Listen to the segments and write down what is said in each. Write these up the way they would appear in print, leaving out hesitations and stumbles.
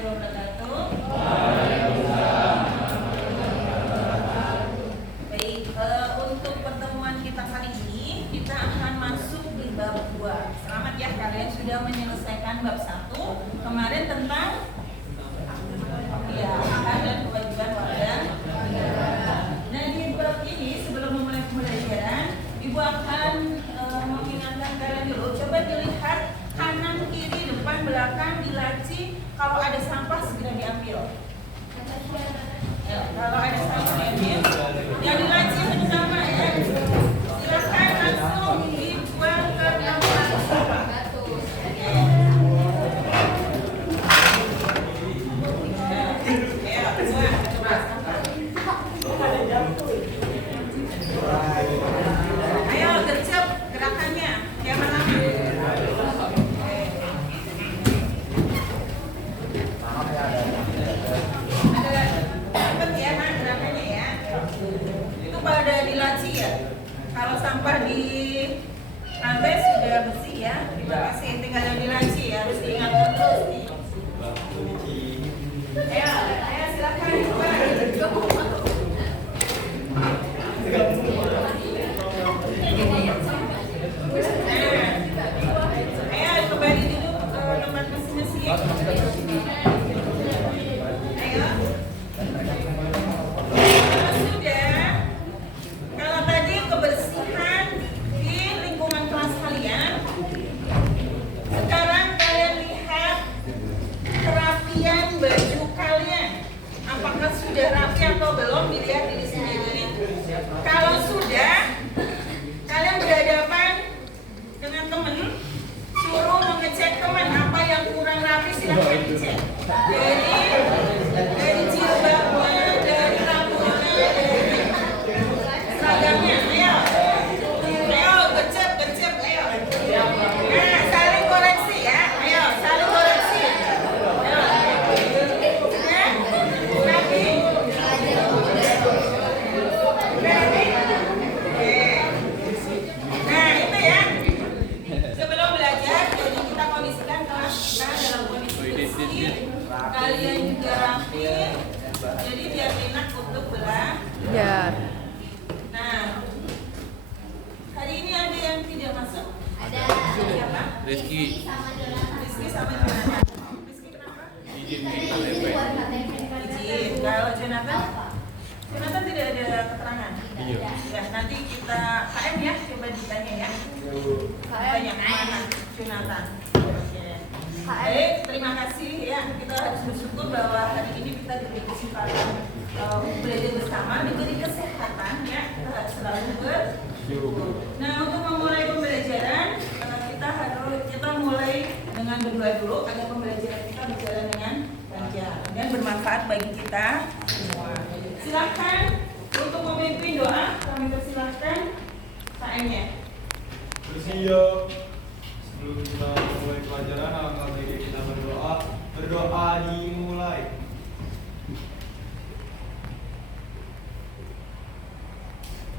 warahmatullahi wabarakatuh. Baik, untuk pertemuan kita kali ini kita akan masuk di bab 2. Selamat ya, kalian sudah menyelesaikan bab 1 kemarin tentang hak dan kewajiban warga negara. Nah, di bab ini sebelum memulai pembelajaran, Ibu akan mengingatkan kalian dulu. Coba dilihat kanan, kiri, depan, belakang, di laci. Kalau ada sampah segera diambil. Ya, kalau ada sampah diambil. Yang di laci sama ya. Silakan langsung dibuang ke tempat sampah. Ayo gercep gerakannya. Yang mana? Pada di laci ya. Kalau sampah di lantai sudah bersih ya. Terima kasih. Tinggal yang di laci ya, harus diingatkan terus nih. Ayo silakan coba. Ayo kembali dulu ke tempat masing-masing. Ayo. Kebersihan di lingkungan kelas kalian. Sekarang kalian lihat kerapian baju kalian. Apakah sudah rapi atau belum? Dilihat diri sendiri. Kalau sudah, kalian berhadapan dengan teman, suruh mengecek teman apa yang kurang rapi, silahkan dicek. Dari jilbabnya, dari rambutnya, dari seragamnya. Ayo gecep, ayo. Nah, saling koreksi ya. Ayo, saling koreksi. Ayo. Rapi. Nah, itu ya. Sebelum belajar, jadi kita kondisikan kelas kita dalam kondisi bersih. Kalian juga rapi. Jadi biar enak untuk belajar. Nah, hari ini ada yang tidak masuk? Ada. Siapa? Rizky sama Jonathan. Rizky kenapa? izin Izin. Kalau Jonathan tidak ada keterangan. Iya. Ya, nanti kita KM ya, coba ditanya ya. Tanya mana Jonathan. Oke. Baik, terima kasih ya. Kita harus bersyukur bahwa hari ini kita diberi kesempatan belajar bersama, diberi kesehatan ya. Kita harus selalu bersyukur. Nah, untuk memulai pembelajaran kita mulai dengan berdoa dulu agar pembelajaran kita berjalan dengan lancar dan bermanfaat bagi kita semua. Silakan untuk memimpin doa, kami persilahkan KM-nya. Bersiap. Sebelum kita mulai pelajaran, alangkah baiknya kita berdoa. Berdoa dimulai.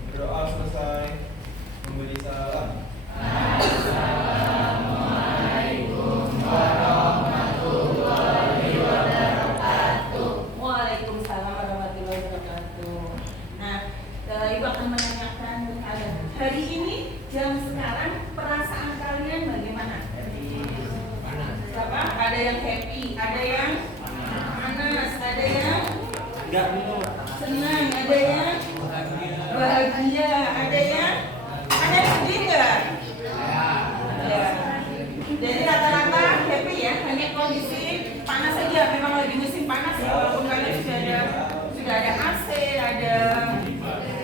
Berdoa selesai, memberi salam. Assalamualaikum warahmatullahi wabarakatuh. Waalaikumsalam warahmatullahi wabarakatuh. Nah, Ibu akan menanyakan hari ini jam sekarang perasaan kalian bagaimana? Siapa? Ada yang happy, ada yang panas, ada yang senang, ada yang bahagia, ada yang sedih nggak? Ya. Jadi rata-rata happy ya, hanya kondisi panas saja. Memang lagi musim panas ya, walaupun kalian sudah ada AC, ada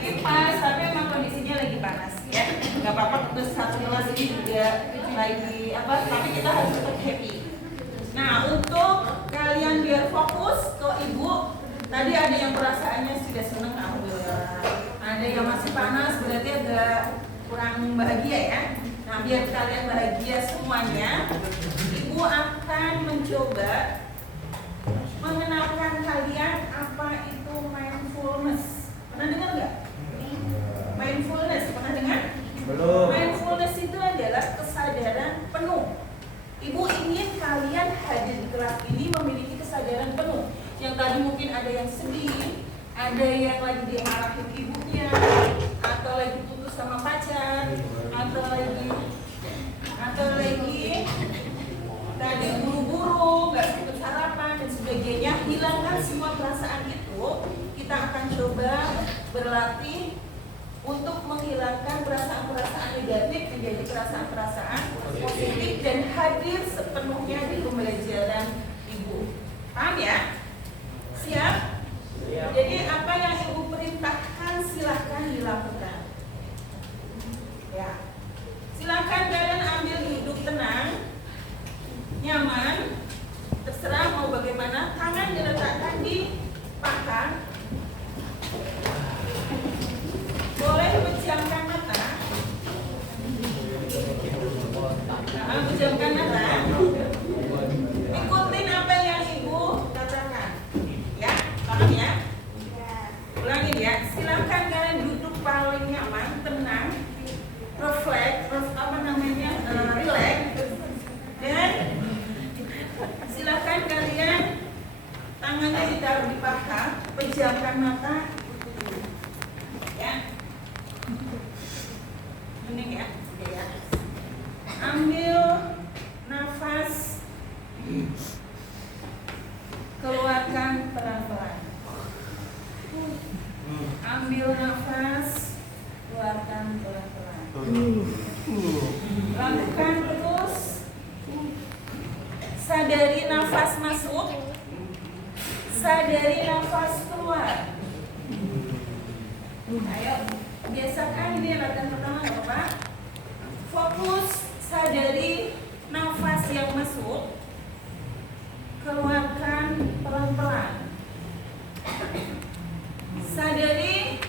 kipas, tapi memang kondisinya lagi panas ya. Nggak apa-apa, terus satu kelas ini juga lagi tapi kita harus tetap happy. Nah, untuk kalian biar fokus ke Ibu, tadi ada yang perasaannya sudah senang, alhamdulillah. Ada yang masih panas, berarti agak kurang bahagia ya. Nah, biar kalian bahagia semuanya, Ibu akan mencoba mengenalkan kalian apa itu mindfulness. Pernah dengar nggak? Mindfulness, pernah dengar? Belum. Mindfulness itu adalah kesadaran penuh. Ibu ingin kalian hadir di kelas ini memiliki kesadaran mungkin ada yang sedih, ada yang lagi dimarahin ibunya, atau lagi putus sama pacar, atau lagi tadi buru-buru, nggak sempet sarapan dan sebagainya. Hilangkan semua perasaan itu. Kita akan coba berlatih untuk menghilangkan perasaan-perasaan negatif menjadi perasaan-perasaan positif dan hadir sepenuhnya di pembelajaran ibu. Paham ya? Siap? Jadi apa yang ibu perintahkan silahkan dilakukan. Ya. Silahkan kalian ambil duduk tenang, nyaman, terserah mau bagaimana. Tangan diletakkan di paha. Boleh pejamkan mata. Pejamkan mata. Ikutin apa yang ibu katakan. Ya, paham ya? Ulangin ya. Silakan kalian duduk paling nyaman, tenang, relax, dan silakan kalian tangannya ditaruh di paha, pejamkan mata. Ya. Hening ya. Oke ya. Ambil nafas, keluarkan pelan-pelan. Ambil nafas, keluarkan pelan-pelan. Lakukan terus. Sadari nafas masuk, sadari nafas keluar. Ayo, biasakan ini latihan pertama, nggak apa-apa. Fokus, sadari nafas yang masuk, keluarkan pelan-pelan. Sadari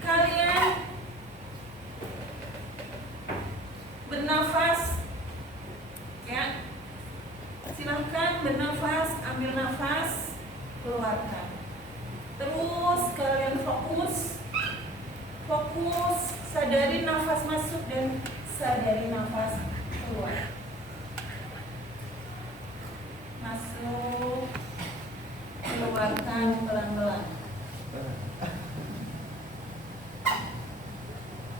kalian bernafas, ya. Silahkan bernafas, ambil nafas, keluarkan. Terus kalian fokus, sadari nafas masuk dan sadari nafas keluar. Masuk, keluarkan pelan-pelan.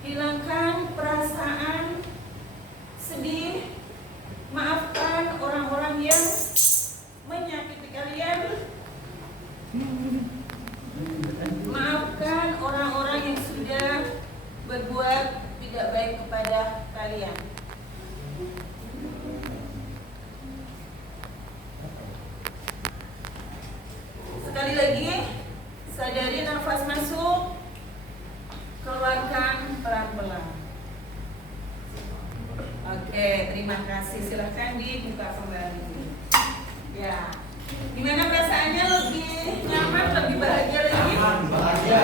Hilangkan perasaan sedih, maafkan orang-orang yang menyakiti kalian. Maafkan orang-orang yang sudah berbuat tidak baik kepada kalian. Sekali lagi, sadari nafas masuk, keluarkan pelan-pelan. Oke, terima kasih. Silahkan dibuka kembali. Ya, gimana perasaannya? Lebih nyaman, lebih bahagia lagi? Bahagia.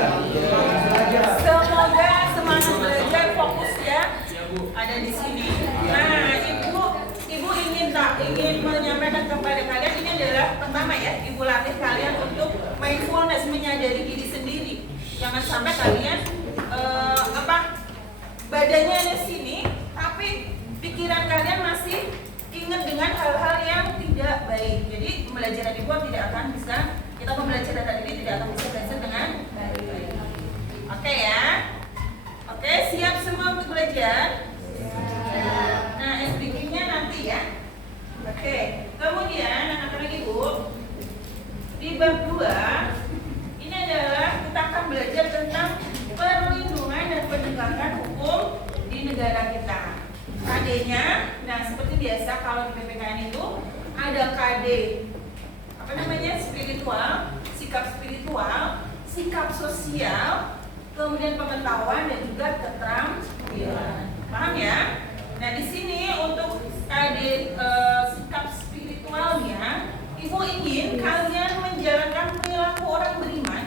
Semoga semangat belajar, fokus ya. Ada di sini. Nah, ibu ingin menyampaikan kepada kalian, ini adalah pertama ya, ibu latih kalian untuk mindfulness, menyadari diri sendiri. Jangan sampai kalian badannya ada sini, tapi pikiran kalian masih ingat dengan hal-hal yang tidak baik. Jadi pembelajaran ibu tidak akan bisa, kita pembelajaran data ini tidak akan bisa belajar dengan baik. Oke ya. Oke, siap semua untuk belajar? Siap. Nah, SPG-nya nanti ya. Oke, kemudian anak-anak ibu di bab 2 ini adalah kita akan belajar tentang perlindungan dan penegakan hukum di negara kita. KD-nya, nah seperti biasa kalau di PPKN itu ada KD spiritual, sikap sosial, kemudian pengetahuan dan juga keterampilan. Paham ya? Nah di sini untuk KD sikap spiritualnya, ibu ingin kalian menjalankan perilaku orang beriman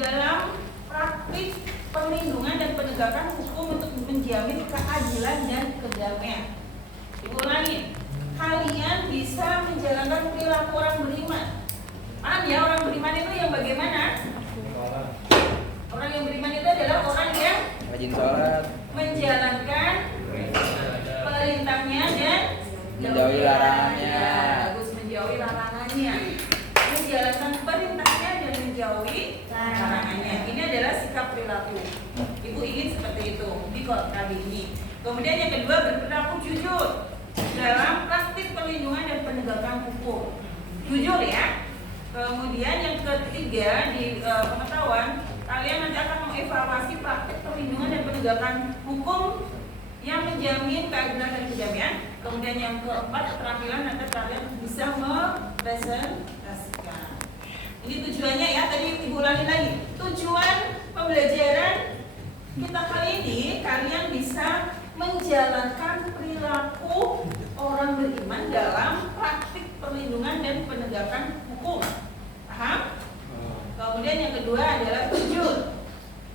dalam praktik perlindungan dan penegakan hukum untuk menjamin keadilan dan kedamaian. Ibu ulangi, kalian bisa menjalankan perilaku orang beriman. Paham ya, orang beriman itu yang bagaimana? Orang yang beriman itu adalah orang yang rajin sholat, menjalankan perintahnya dan menjauhi larangannya. Bagus, menjauhi larangannya. Menjalankan perintahnya menjauhi larangannya. Ini adalah sikap perilaku. Ibu ingin seperti itu di kali ini. Kemudian yang kedua, berperilaku jujur dalam praktik perlindungan dan penegakan hukum. Jujur ya. Kemudian yang ketiga di pengetahuan, kalian nanti akan mengevaluasi praktik perlindungan dan penegakan hukum yang menjamin keadilan dan kejaminan. Kemudian yang keempat, keterampilan nanti kalian bisa mempresentasikan. Ini tujuannya ya, tadi ibu ulangi lagi. Tujuan pembelajaran kita kali ini, kalian bisa menjalankan perilaku orang beriman dalam praktik perlindungan dan penegakan hukum. Paham? Kemudian yang kedua adalah jujur.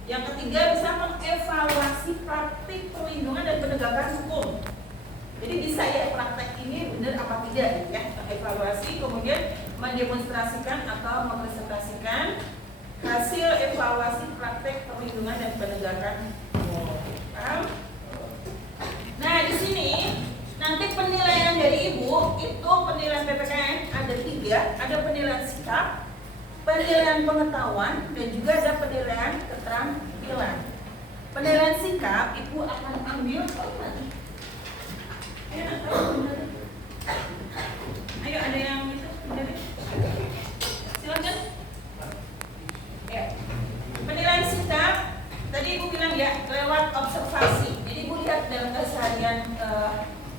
Yang ketiga, bisa mengevaluasi praktik perlindungan dan penegakan hukum. Jadi bisa ya praktek ini benar apa tidak ya, evaluasi, kemudian mendemonstrasikan atau mempresentasikan hasil evaluasi praktek perlindungan dan penegakan hukum. Paham? Nah, di sini nanti penilaian dari ibu itu penilaian PPKN ada 3, ada penilaian sikap, penilaian pengetahuan, dan juga ada penilaian keterampilan. Penilaian sikap ibu akan ambil ayo ada yang itu silakan ya. Penilaian sikap tadi ibu bilang ya lewat observasi. Jadi ibu lihat dalam keseharian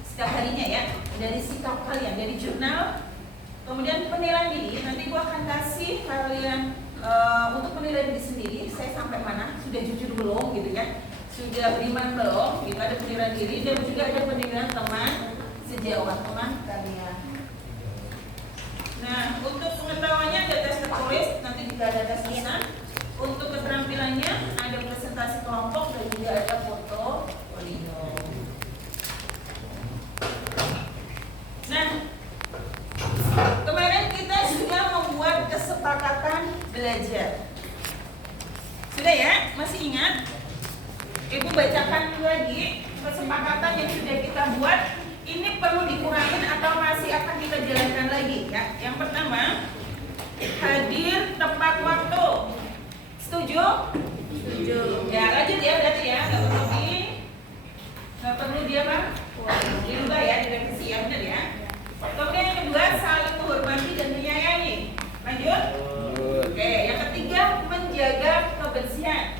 setiap harinya ya, dari sikap kalian, dari jurnal. Kemudian penilaian diri, nanti ibu akan kasih kalian untuk penilaian diri sendiri. Saya sampai mana, sudah jujur belum gitu ya, sudah beriman belum gitu. Ada penilaian diri dan juga ada penilaian teman sejawat teman kalian. Nah, untuk pengetahuannya ada tes tertulis, nanti juga ada tes lisan. Untuk keterampilannya ada presentasi kelompok dan juga ada portofolio. Nah, kemarin kita sudah membuat kesepakatan belajar. Sudah ya? Masih ingat? Ibu bacakan lagi kesepakatan yang sudah kita buat. Ini perlu dikurangin atau masih akan kita jalankan lagi ya. Yang pertama, hadir tepat waktu. Setuju? Setuju. Ya lanjut ya berarti ya. Nggak perlu dia Pak? Dirubah ya, direvisi ya, benar ya. Kemudian yang kedua, saling menghormati dan menyayangi. Lanjut. Oke, yang ketiga, menjaga kebersihan.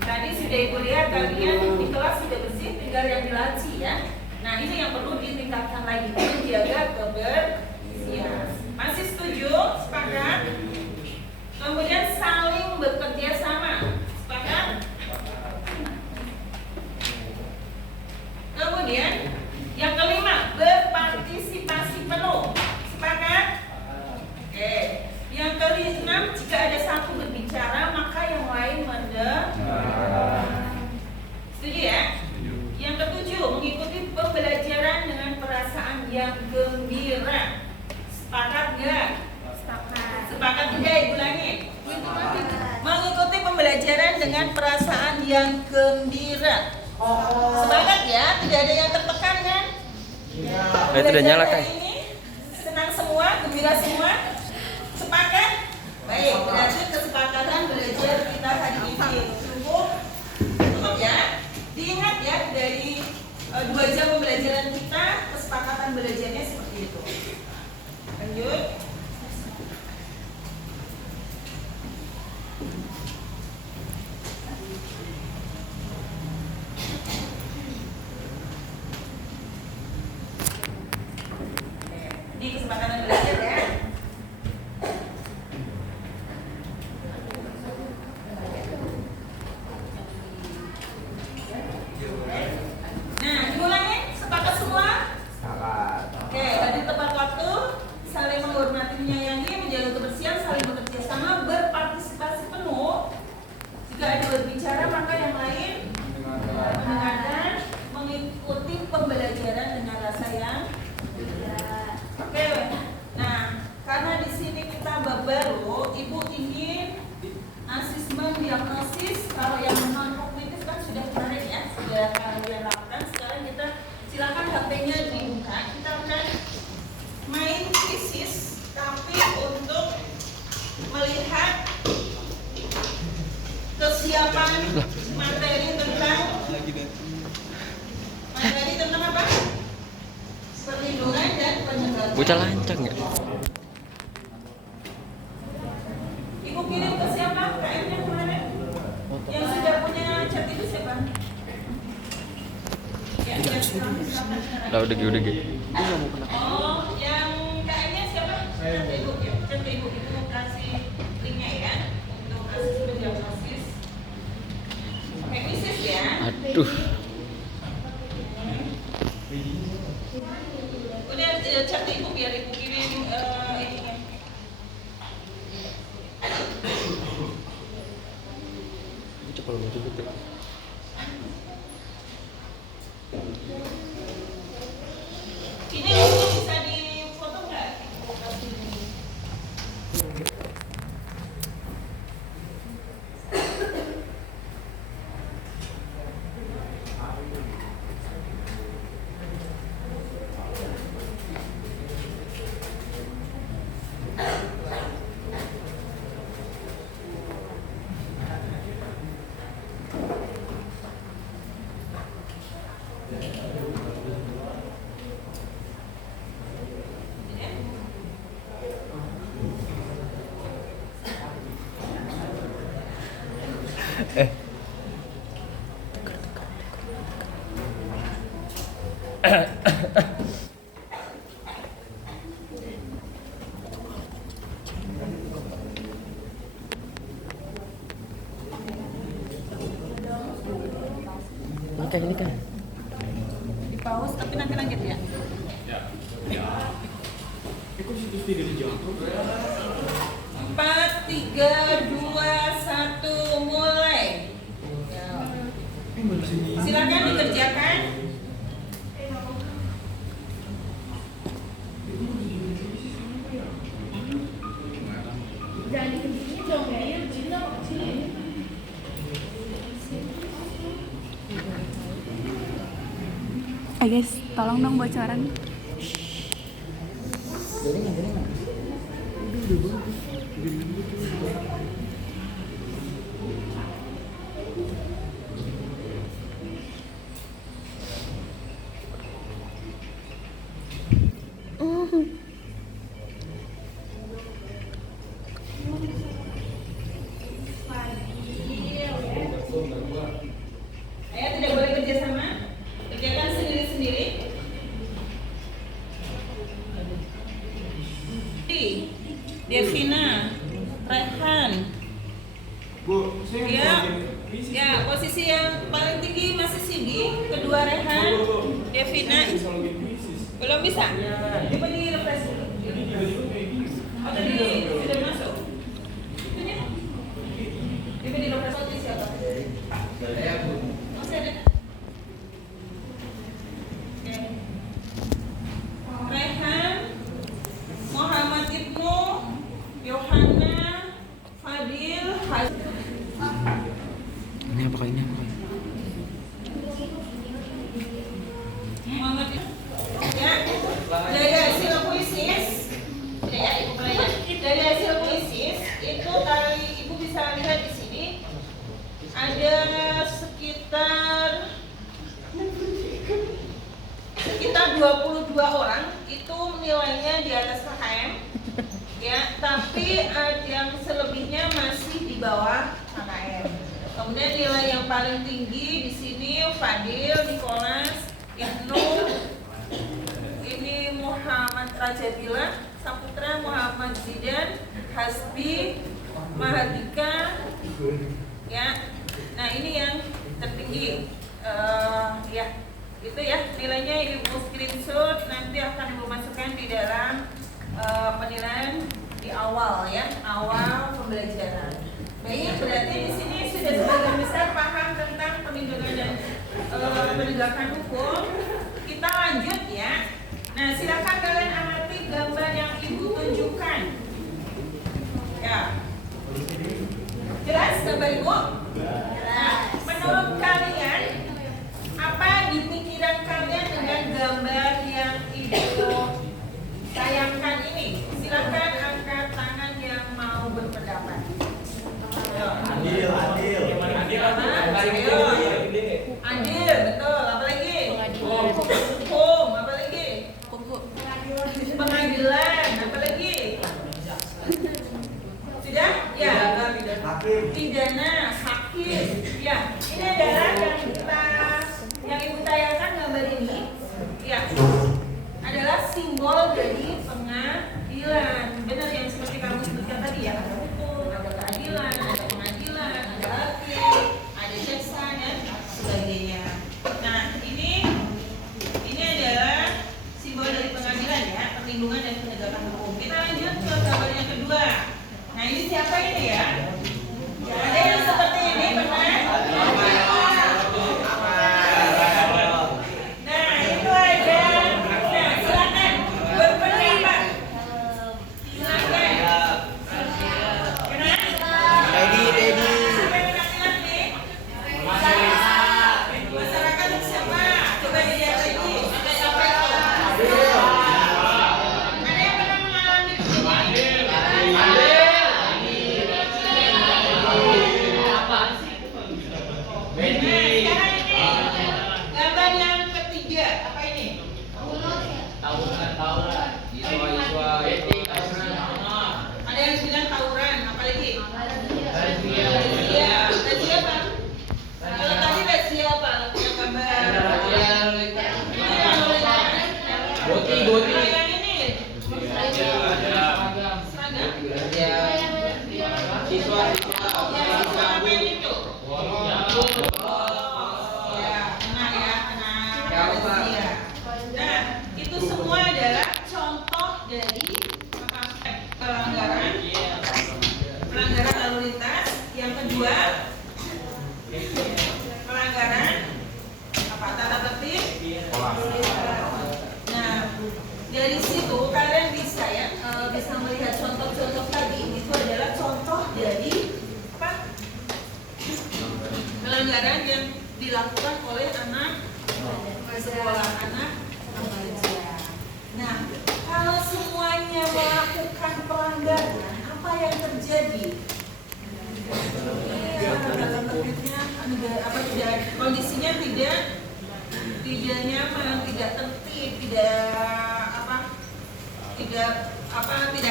Tadi sudah ibu lihat kalian di kelas sudah bersih, tinggal yang dilaci ya. Nah ini yang perlu ditingkatkan lagi, menjaga kebersihan. Masih setuju? Sepakat? Kemudian saling bekerja sama. Sepakat? Kemudian yang kelima, berpartisipasi penuh. Sepakat? Oke. Yang keenam, jika ada satu berbicara, maka yang lain mendengar. Setuju ya? Yang ketujuh, mengikuti pembelajaran dengan perasaan yang gembira. Sepakat nggak? Sepakat. Sepakat juga ibu ulangi. Mengikuti pembelajaran dengan perasaan yang gembira. Sepakat ya? Tidak ada yang tertekan kan? Itu udah nyala kan? Ini senang semua, gembira semua. Sepakat? Baik, berarti kesepakatan belajar kita hari ini cukup ya. Diingat ya, dari 2 jam pembelajaran kita, kesepakatan belajarnya seperti itu. Lanjut. Ini kesepakatan belajar ya. Nah, diulangi, sepakat semua? Sepakat. Oke, hadir tepat waktu, saling menghormati, menyayangi, menjaga kebersihan, saling bekerja sama, berpartisipasi penuh. Jika ada berbicara, maka yang lain mendengarkan, mengikuti pembelajaran dengan rasa yang oke. Nah, karena di sini kita bab baru, ibu ingin asesmen diagnosis. Kalau yang non kognitif kan sudah kemarin ya, sudah kalian lakukan. Sekarang kita silakan HP-nya dibuka. Kita akan main krisis, tapi untuk melihat Bocah lancang ya. Ibu kirim ke siapa? KM-nya kemarin? Yang sudah punya chat itu siapa? Ya, Udah udah. Oh, yang KM-nya siapa? Chat ibu, ya. Chat ibu itu mau kasih linknya ya, untuk kasus diagnosis. Teknisis ya. Aduh. Udah chat ibu biar ibu kirim ininya. Coba lu coba. Ini linknya bisa difoto nggak? Ibu kasih. Ini kan. Di pause tapi nanti lanjut ya. Empat, tiga, dua, satu, mulai. Ya. Silakan dikerjakan. Guys, tolong dong bocoran. Ayah tidak boleh kerjasama. Kerjakan sendiri-sendiri. Devina, Rehan. Bu, saya Ya, posisi yang paling tinggi masih Sigi, kedua Rehan, Devina. Belum bisa? Coba di refresh dulu. Oh, tadi sudah masuk. Coba di refresh dulu siapa? Masih ada? Oke. Rehan, Muhammad Ibnu, Yohana, Fadil, Ini apa ini apa? Muhammad Ibnu. Ya, dari hasil kuisis, ya ibu pelajar. Dari hasil kuisis itu tadi ibu bisa lihat di sini ada sekitar 22 orang itu nilainya di atas KKM, ya, tapi yang selebihnya masih di bawah KKM. Kemudian nilai yang paling tinggi di sini Fadil, Nicholas, Ibnu, ini Muhammad Rajabila, Saputra, Muhammad Zidan, Hasbi, Mahardika, ya. Nah ini yang tertinggi, ya. Itu ya nilainya ibu screenshot, nanti akan ibu masukkan di dalam penilaian di awal ya, awal pembelajaran. Baik, berarti di sini sudah sebagian besar paham tentang perlindungan dan penegakan hukum. Kita lanjut ya. Nah silakan kalian amati gambar yang ibu tunjukkan. Ya. Jelas gambar ibu? Nah, menurut kalian apa di pikiran kalian dengan gambar yang ibu sayangkan ini? Silakan angkat tangan yang mau berpendapat. Adil. Ayo. Adil, betul. Apa lagi? Hukum. Apa lagi? Pengadilan. pidana, hakim. Ya, ini adalah yang ibu tayangkan gambar ini. Ya, adalah simbol dari pengadilan. Benar yang seperti kamu sebutkan tadi ya, ada hukum, ada keadilan, ada pengadilan, ada hakim, ada jaksa dan sebagainya. Nah, ini adalah simbol dari pengadilan ya, perlindungan dan penegakan hukum. Kita lanjut ke gambar yang kedua. Nah, ini siapa ini ya? Ada yang seperti ini benar? Nah, itu ada. Nah, silakan berpendapat. Silakan. Kenapa? Siapa yang laki-laki? Masyarakat untuk siapa? Coba dilihat lagi. Ada siapa itu? Ada yang pernah mengalami begini? Sekarang ini gambar yang ketiga apa ini? Ada yang bilang tawuran, apa lagi? Razia apa? Kalau tadi razia apa? Yang gambar ini yang Kalau yang ini seragam. Yang siswa apa ini tuh? Nah, itu semua adalah contoh dari pelanggaran lalu lintas. Yang kedua, pelanggaran tata tertib. Nah, dari situ kalian bisa bisa melihat contoh-contoh tadi. Itu adalah contoh dari pelanggaran yang dilakukan oleh anak sekolah, anak remaja. Nah, kalau semuanya melakukan pelanggaran, apa yang terjadi? Kondisinya tidak nyaman, tidak tertib, tidak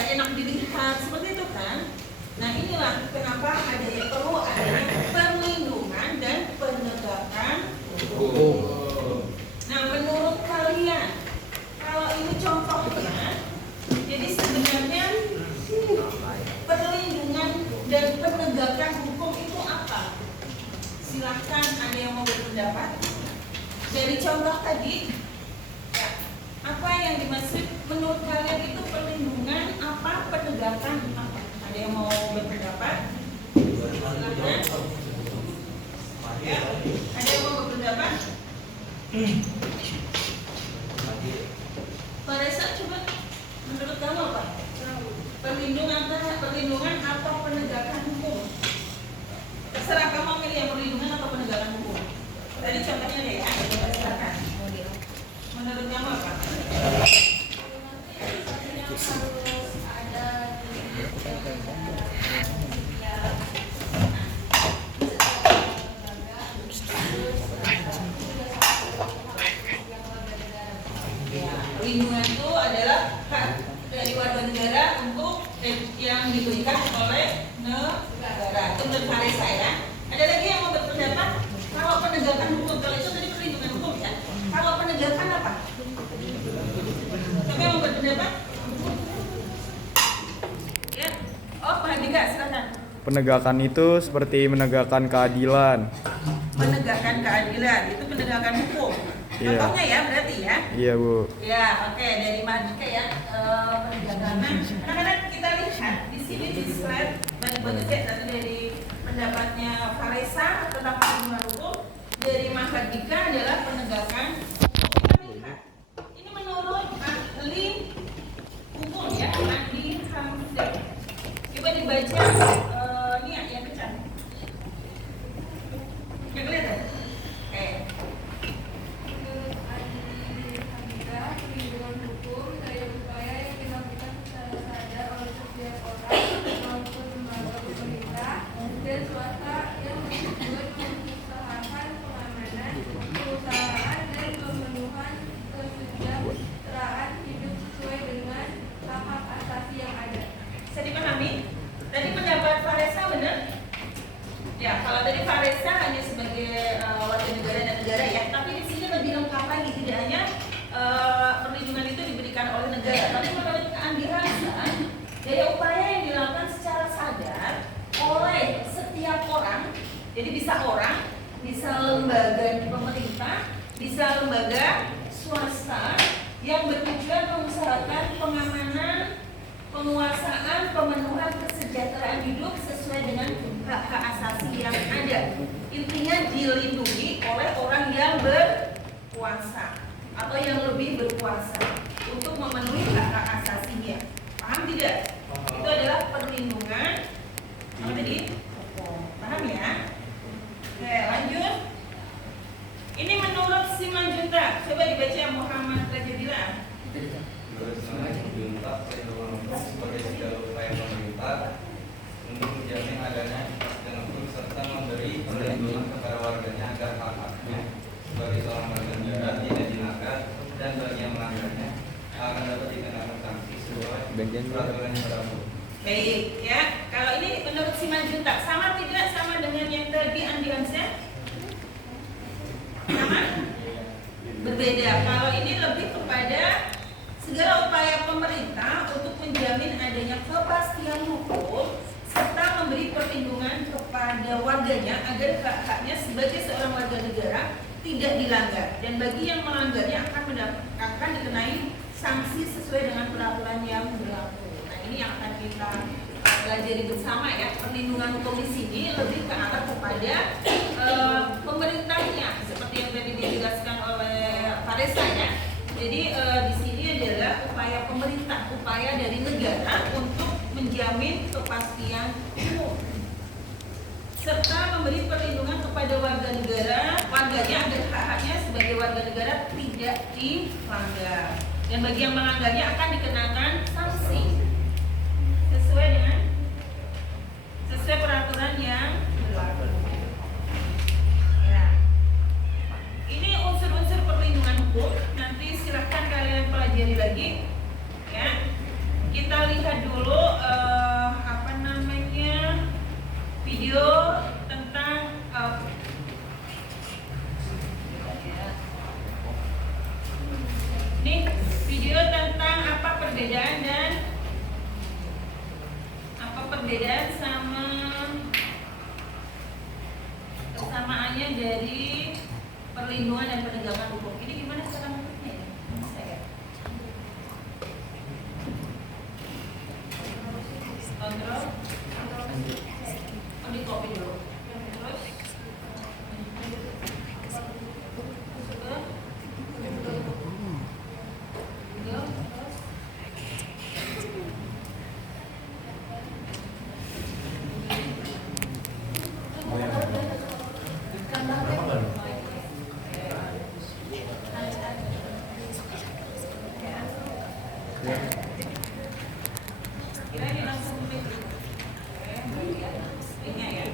enak dilihat, seperti itu kan? Nah, inilah kenapa perlu adanya perlindungan dan penegakan hukum. Nah, menurut kalian, kalau ini contohnya, jadi sebenarnya perlindungan dan penegakan hukum itu apa? Silahkan, ada yang mau berpendapat? Dari contoh tadi, ya, apa yang dimaksud menurut kalian itu perlindungan apa, penegakan apa? Ada yang mau berpendapat? Silahkan. Ya, ada yang mau berpendapat? Pak Reza, coba menurut kamu apa? Perlindungan atau penegakan hukum? Terserah kamu milih yang perlindungan atau penegakan hukum. Tadi contohnya deh ya, silakan. Menurut kamu apa? Perlindungan itu adalah hak dari warga negara untuk yang diberikan oleh negara. Itu menurut Farisa ya. Ada lagi yang mau berpendapat? Kalau penegakan hukum, kalau itu tadi perlindungan hukum ya. Kalau penegakan apa? Siapa yang mau berpendapat? Ya. Oh, Pak Andika, silakan. Penegakan itu seperti menegakkan keadilan. Menegakkan keadilan itu penegakan hukum. Iya. Contohnya ya berarti ya. Iya, Bu. Ya, oke, dari Madika ya penegakan. Nah, karena kita lihat di sini di slide banyak ya dari pendapatnya Farisa tentang perlindungan hukum, dari Mahardika adalah penegakan. Kita lihat ini menurut ahli hukum ya, ahli Hamdan. Coba dibaca ini yang kencang. Yang kelihatan? Oke. Perlindungan hukum dari upaya yang dilakukan secara sadar oleh setiap orang maupun lembaga pemerintah dan swasta yang bertujuan mengusahakan pengamanan perusahaan dan pemenuhan kesejahteraan hidup sesuai dengan hak-hak asasi yang ada. Bisa dipahami? Tadi pendapat bisa orang, bisa lembaga pemerintah, bisa lembaga swasta yang bertujuan mengusahakan pengamanan, penguasaan, pemenuhan kesejahteraan hidup sesuai dengan hak-hak asasi yang ada. Intinya dilindungi oleh orang yang berkuasa atau yang lebih berkuasa untuk memenuhi hak-hak asasinya. Paham tidak? Itu adalah perlindungan. Apa tadi? Paham ya? Oke, lanjut. Ini menurut Simanjuntak. Coba dibaca Muhammad Rajadillah. Menurut Simanjuntak, perlindungan hukum sebagai segala upaya pemerintah untuk menjamin adanya kepastian hukum serta memberi perlindungan kepada warganya agar hak-haknya sebagai seorang warga negara tidak dilanggar dan bagi yang melanggarnya akan dapat dikenakan sanksi sesuai peraturan yang berlaku. Baik, ya. Kalau ini menurut Simanjuntak sama tidak sama dengan yang tadi Andi Hamzah? Sama? Berbeda. Kalau ini lebih kepada segala upaya pemerintah untuk menjamin adanya kepastian hukum serta memberi perlindungan kepada warganya agar hak-haknya sebagai seorang warga negara tidak dilanggar, dan bagi yang melanggarnya akan dikenai sanksi sesuai dengan peraturan yang berlaku. Nah, ini yang akan kita pelajari bersama ya. Perlindungan hukum di sini lebih ke arah kepada pemerintahnya seperti yang tadi dijelaskan oleh Faresa ya. Jadi di sini adalah upaya pemerintah, upaya dari negara untuk menjamin kepastian hukum serta memberi perlindungan kepada warganya agar hak-haknya sebagai warga negara tidak dilanggar, dan bagi yang melanggarnya akan dikenakan sanksi sesuai peraturan yang berlaku. Ya. Ini unsur-unsur perlindungan hukum. Nanti silahkan kalian pelajari lagi. Ya. Kita lihat dulu video tentang ini video tentang apa perbedaan sama kesamaannya dari perlindungan dan penegakan hukum. Ini gimana cara menurutnya ya? Bisa ya? Kontrol. Di copy dulu. Terus kira ini langsung ini ya.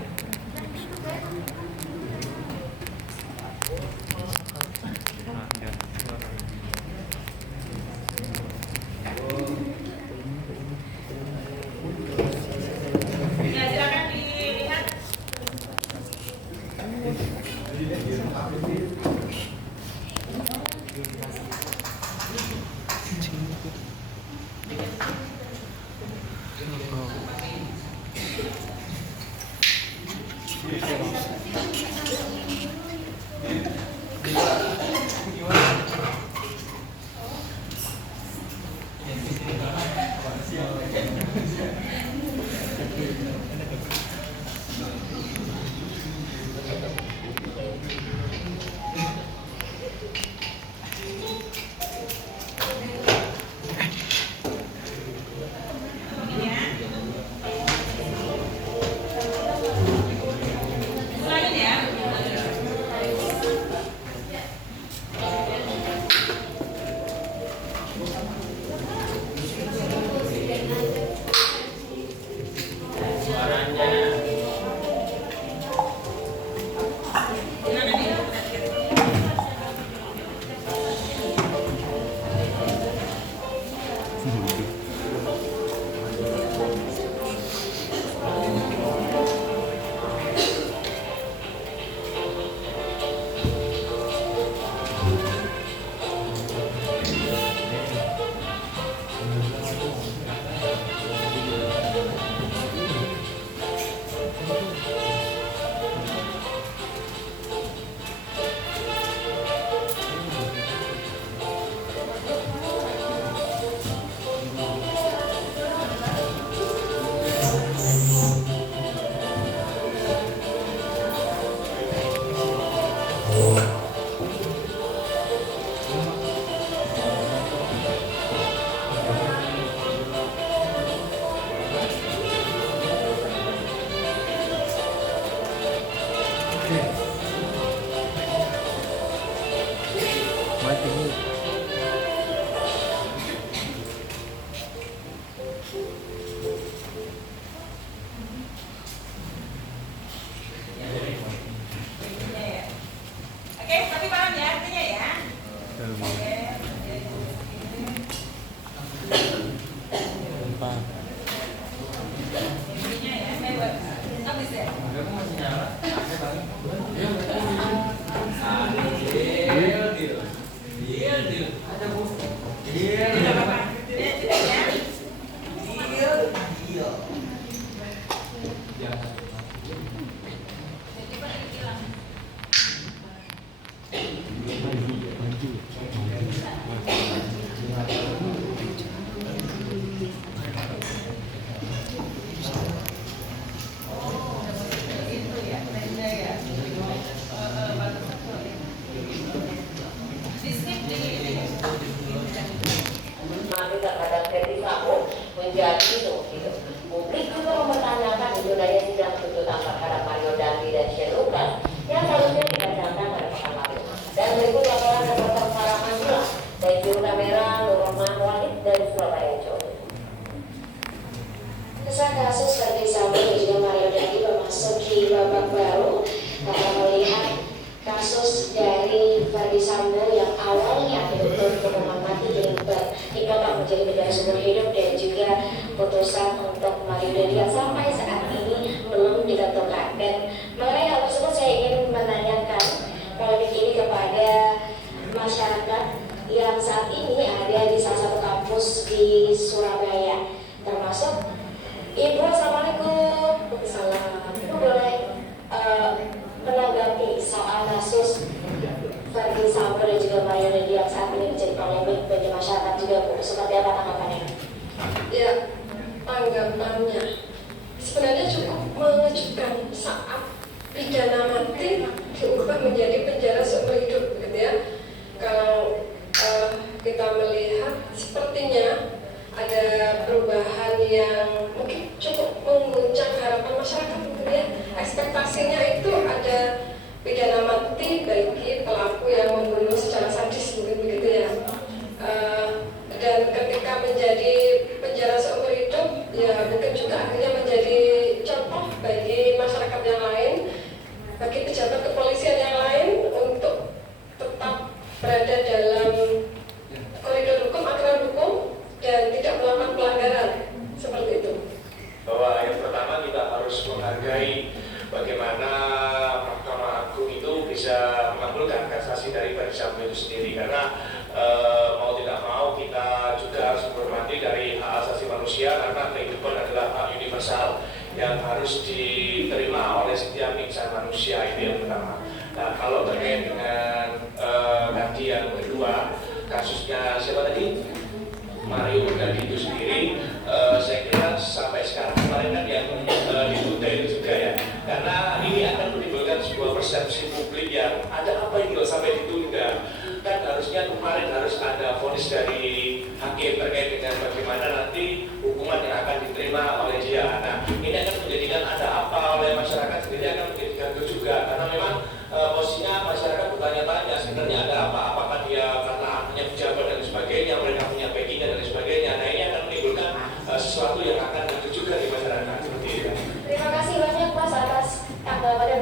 Mati nih. Oke, tapi paham ya artinya ya. Oke. Empat. Intinya ya, mewah. Habis ya. Tapi terhadap Ferdi Sambo menjadi gitu. Publik juga mempertanyakan gunanya sidang tuntutan terhadap Mario Dandi dan Shane Lucas yang seharusnya dibacakan pada pekan lalu. Dan berikut laporan reporter Farah Manila dari juru kamera Nurrohman Wahid dari Surabaya, Jawa Timur. Kisah kasus Ferdi Sambo dan juga Mario Dandi memasuki babak baru karena melihat kasus dari Ferdi Sambo yang awalnya dituntut hukuman mati dipotong menjadi penjara seumur hidup dan juga putusan untuk Mario Dandi yang sampai saat ini belum ditentukan. Dan mengenai hal tersebut saya ingin menanyakan polemik ini kepada masyarakat yang saat ini ada di salah satu kampus di Surabaya, termasuk Ibu. Assalamualaikum. Salam. Ibu boleh menanggapi soal kasus Ferdi Sambo dan juga Mario Dandi yang saat ini menjadi polemik bagi masyarakat juga, Bu. Seperti apa tanggapannya? Ya, tanggapannya sebenarnya cukup mengejutkan saat pidana mati diubah menjadi penjara seumur hidup, gitu ya. Kalau kita melihat sepertinya ada perubahan yang mungkin cukup mengguncang harapan masyarakat, gitu ya. Ekspektasinya itu ada pidana mati bagi pelaku yang membunuh secara sadis, mungkin begitu ya. Dan ketika menjadi penjara seumur hidup, ya mungkin juga akhirnya menjadi contoh bagi masyarakat yang lain, bagi pejabat kepolisian yang lain untuk tetap berada dalam koridor hukum, aturan hukum, dan tidak melakukan pelanggaran seperti itu. Bahwa yang pertama kita harus menghargai bagaimana Mahkamah Agung itu bisa mengabulkan kasasi dari Ferdi Sambo itu sendiri, karena mau tidak mau kita juga harus menghormati dari hak asasi manusia, karena kehidupan adalah hak universal yang harus diterima oleh setiap insan manusia. Itu yang pertama. Nah, kalau terkait dengan tadi yang kedua, kasusnya siapa tadi? Mario Dandi itu sendiri, saya kira sampai sekarang kemarin kan yang ditunda itu juga ya, karena ini akan menimbulkan sebuah persepsi publik yang ada apa ini kalau sampai ditunda. Kan harusnya kemarin harus ada vonis dari hakim terkait dengan bagaimana nanti hukuman yang akan diterima oleh dia. Nah, ini akan menjadikan ada apa oleh masyarakat sendiri, akan menjadi gaduh juga, karena memang posisinya masyarakat bertanya-tanya sebenarnya ada apa, apakah dia karena punya pejabat dan sebagainya, mereka punya backing dan sebagainya. Nah, ini akan menimbulkan sesuatu yang akan gaduh juga di masyarakat seperti itu. Terima kasih banyak Mas atas tanggapannya.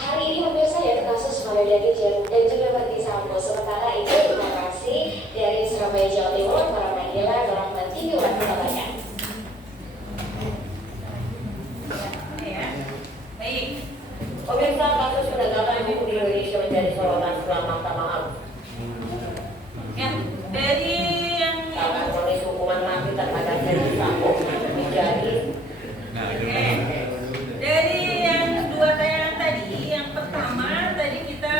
Hari ini pemirsa ya kasus Mario Dandi dan juga Ferdi Sambo. Sementara itu informasi dari Surabaya, Jawa Timur, para Manila, Nurrohman TV melaporkan. Ya. Baik. Pemirsa, kasus penegakan hukum di Indonesia menjadi sorotan setelah Mahkamah Agung Ya, dari yang akan vonis hukuman mati terhadap Ferdi Sambo menjadi dari yang dua tayangan tadi, yang pertama tadi kita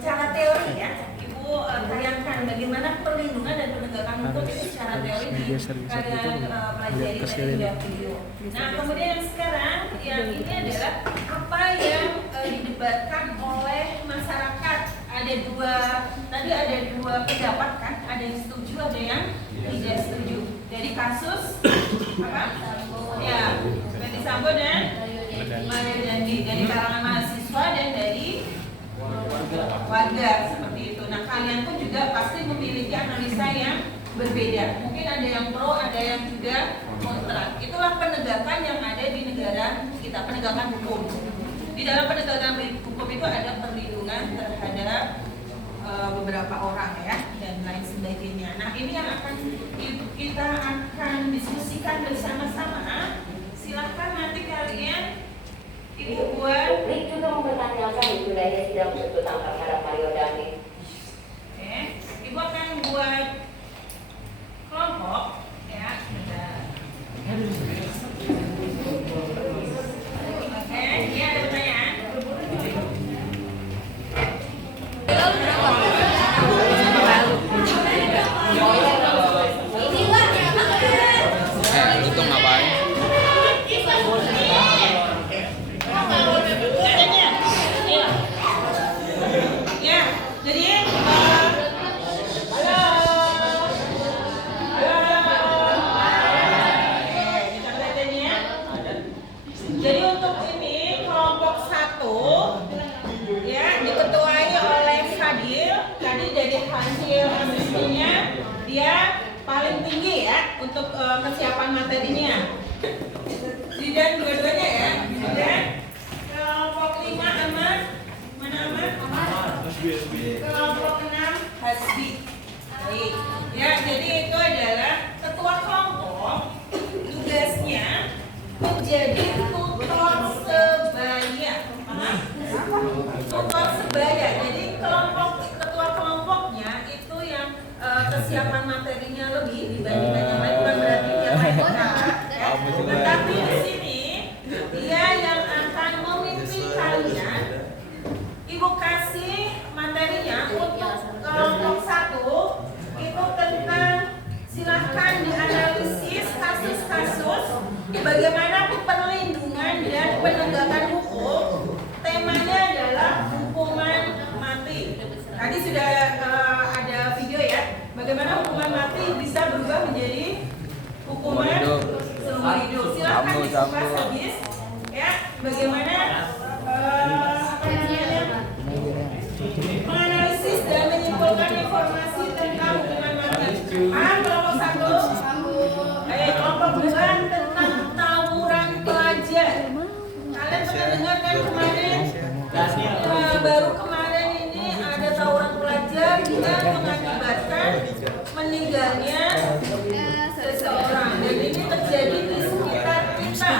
secara teori ya, Ibu tayangkan bagaimana perlindungan dan penegakan hukum itu secara teori di kalian pelajari tadi juga video. Nah, kemudian yang sekarang yang ini adalah apa yang didebatkan oleh masyarakat. Ada tadi ada dua pendapat kan, ada yang setuju, ada yang tidak setuju. Dari kasus apa? Ya, Ferdy Sambo dan Mario Dandi, dari kalangan mahasiswa dan dari warga seperti itu. Nah, kalian pun juga pasti memiliki analisa yang berbeda. Mungkin ada yang pro, ada yang juga kontra. Itulah penegakan yang ada di negara kita, penegakan hukum. Di dalam penegakan hukum itu ada perlindungan terhadap beberapa orang ya dan lain sebagainya. Nah, ini yang kita akan diskusikan bersama-sama. Silahkan nanti kalian ini buat. Publik juga mempertanyakan gunanya sidang tuntutan terhadap Mario Dandi. Oke, ibu akan buat kelompok ya. Oke, ini ada pertanyaan. Lu tuh ngapain? Ya, jadi jadi untuk ini kelompok 1 ya diketuai oleh Fadil. Tadi dari hasil asesmennya dia paling tinggi ya untuk kesiapan materinya. Dan dua-duanya ya. Dan kelompok 5 aman. Mana aman? Kelompok 6 Hasbi. Baik. Ya, jadi itu adalah ketua kelompok. Tugasnya menjadi tutor sebaya. Paham? Tutor sebaya. Jadi ketua kelompoknya itu yang kesiapan materinya lebih dibandingkan yang lain. Bukan berarti yang lain kalah. Ya. Tetapi di sini dia yang akan memimpin kalian. Ibu kasih materinya untuk kelompok 1 itu tentang silahkan dianalisis kasus-kasus bagaimana perlindungan dan penegakan hukum. Temanya adalah hukuman mati. Tadi sudah ada video ya, bagaimana hukuman mati bisa berubah menjadi hukuman seumur hidup. Silahkan dikupas habis ya, bagaimana menganalisis dan menyimpulkan informasi tentang hukuman mati. Kelompok 1. Kelompok 2 tentang tawuran pelajar. Kalian pernah dengar kan kemarin? Baru kemarin ini ada tawuran pelajar yang mengakibatkan meninggalnya seseorang. Dan ini terjadi di sekitar kita,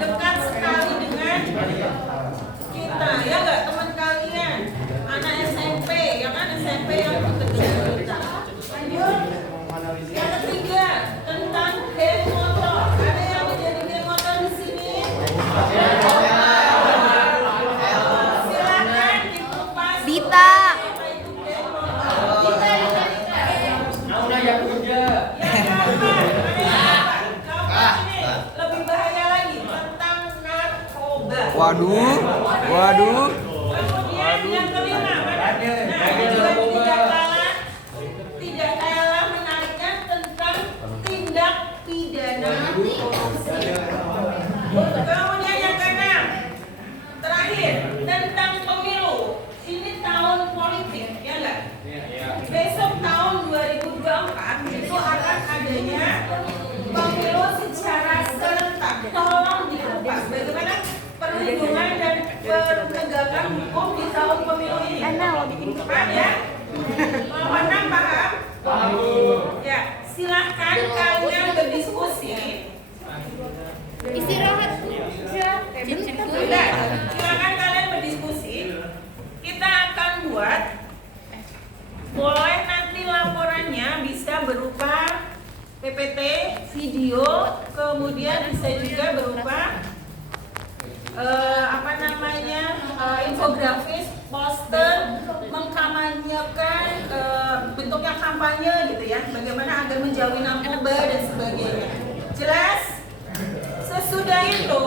dekat sekali dengan kita, ya nggak teman kalian? Anak SMP, ya kan SMP yang dekat dengan kita. Lanjut. Yang ketiga tentang geng motor. Ada yang menjadi geng motor di sini? Silakan dikupas. Dita. Apa itu geng motor? Dita. Yang ini lebih bahaya lagi tentang narkoba. Waduh. Kemudian yang kelima, nah tidak kalah menariknya tentang tindak pidana korupsi. Kemudian yang keenam, terakhir tentang pemilu. Ini tahun politik, ya enggak? Besok tahun 2024 itu akan adanya pemilu secara serentak. Tolong dikupas bagaimana perlindungan dan penegakan hukum di tahun pemilu ini. Paham ya? Kelompok 6 paham? Ya, silahkan kalian berdiskusi. Istirahat. Sudah, silakan kalian berdiskusi. Kita akan buat. Boleh nanti laporannya bisa berupa PPT, video, kemudian bisa juga berupa infografis, poster, mengkampanyekan bentuknya kampanye gitu ya, bagaimana agar menjauhi narkoba dan sebagainya. Jelas? Sesudah itu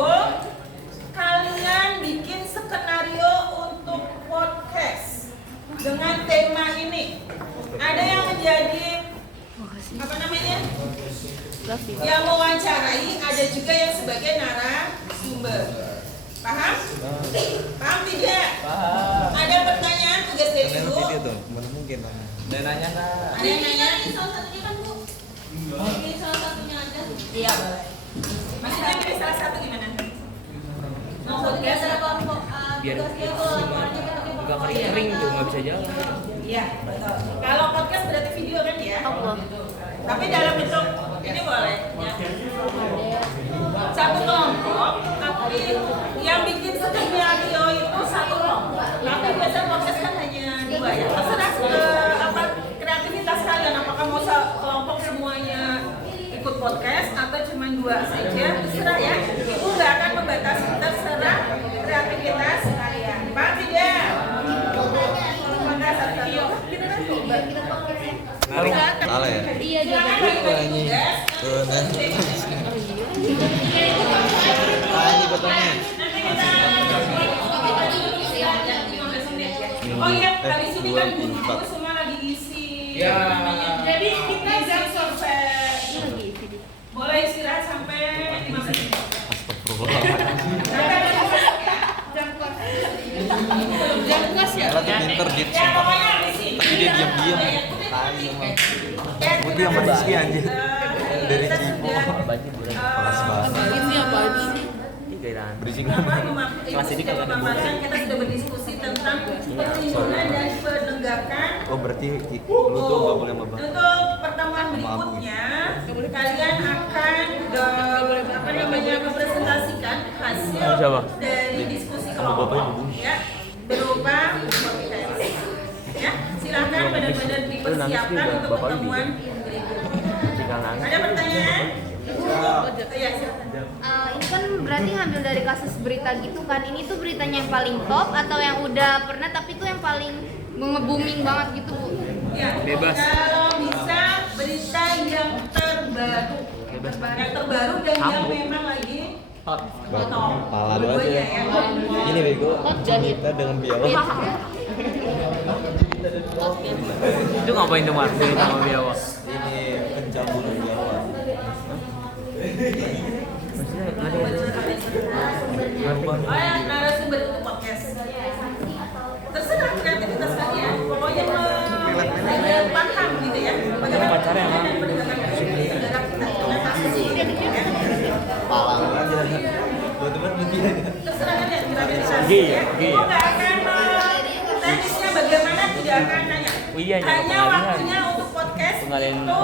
kalian bikin skenario untuk podcast. dengan tema ini. Ada yang menjadi apa namanya? Yang mewawancarai, ada juga yang sebagai narasumber. Paham? Paham tidak? Paham. Ada pertanyaan tugas dari Nanya Ibu? video tuh, mana mungkin nanya. Dan nanya nggak? Ada yang nanya? Ini salah satunya kan Bu. Ini salah satunya aja. Iya, boleh. Maksudnya pilih salah satu gimana? Maksudnya ada kelompok Biar tugasnya tuh laporannya kan pakai nggak kering tuh nggak bisa jalan. Iya, betul. Kalau podcast berarti video kan ya? Allah. Tapi dalam bentuk ini boleh. Ya. Satu kelompok, tapi yang bikin skenario itu satu kelompok. Tapi biasanya podcast kan hanya dua ya. Terserah apa kreativitas kalian. Apakah mau kelompok semuanya ikut podcast atau cuma dua saja? Terserah ya. Ibu nggak akan membatasi, terserah kreativitas kalian. Paham tidak? Salah ya? Iya Silakan bagi-bagi tugas. Tanya betulnya. Nanti kita oh iya, habis ini kan guru-guru semua lagi isi jadi kita jam survei boleh istirahat sampai 15 menit jam kelas ya? Kalau tuh pinter dia Ya pokoknya habis ini tapi dia diam-diam. Tanya emang. Gue diam sama Rizky anjir. Dari Cipo. Kelas banget. Ini apa sih? Berisik. Kelas ini kan kita sudah berdiskusi tentang perlindungan dan penegakan. Oh berarti lu tuh nggak boleh mabak. Untuk pertemuan berikutnya, kalian akan apa namanya mempresentasikan hasil dari diskusi kelompok, ya, berupa podcast. Ya, silakan benar-benar dipersiapkan untuk pertemuan berikutnya. Ada pertanyaan? Ya, silakan. Ini kan berarti ngambil dari kasus berita gitu kan. Ini tuh beritanya yang paling top atau yang udah pernah tapi tuh yang paling nge-booming banget gitu Bu? Ya, Bebas. kalau bisa berita yang terbaru, yang terbaru dan yang memang lagi hot. Pala lu aja. Dua-duanya ya. Ini bego. Kita dengan biawak. Itu ngapain tuh Mar? Cerita sama biawak. Ini pencabulan biawak. Oh ya, narasumber untuk podcast. Terserah kreativitas kalian. Pokoknya paham gitu ya. Bagaimana dan penegakan negara kita. Nah, kasus ini ya. Pala lu aja. Buat teman begini. Terserah kalian kreativitas ya. Aku nggak akan teknisnya bagaimana tidak akan nanya. Hanya waktunya untuk podcast itu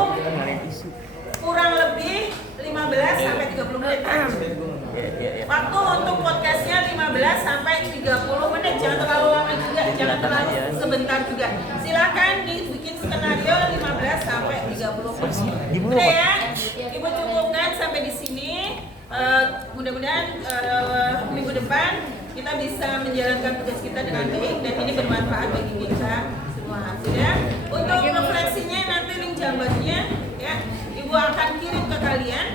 kurang lebih 15 sampai 30 menit. Waktu untuk podcastnya 15 sampai 30 menit. Jangan terlalu lama juga, jangan terlalu sebentar juga. Silakan dibikin skenario 15 sampai 30 menit. Oke ya, Ibu cukupkan sampai di sini. Mudah-mudahan minggu depan kita bisa menjalankan tugas kita dengan baik dan ini bermanfaat bagi kita semua. Ya. Untuk refleksinya nanti link jambatnya ya Ibu akan kirim ke kalian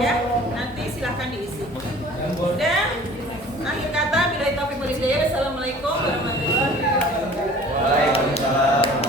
ya, nanti silahkan diisi. Dan akhir kata, bila taufiq wal hidayah. Assalamualaikum warahmatullahi wabarakatuh.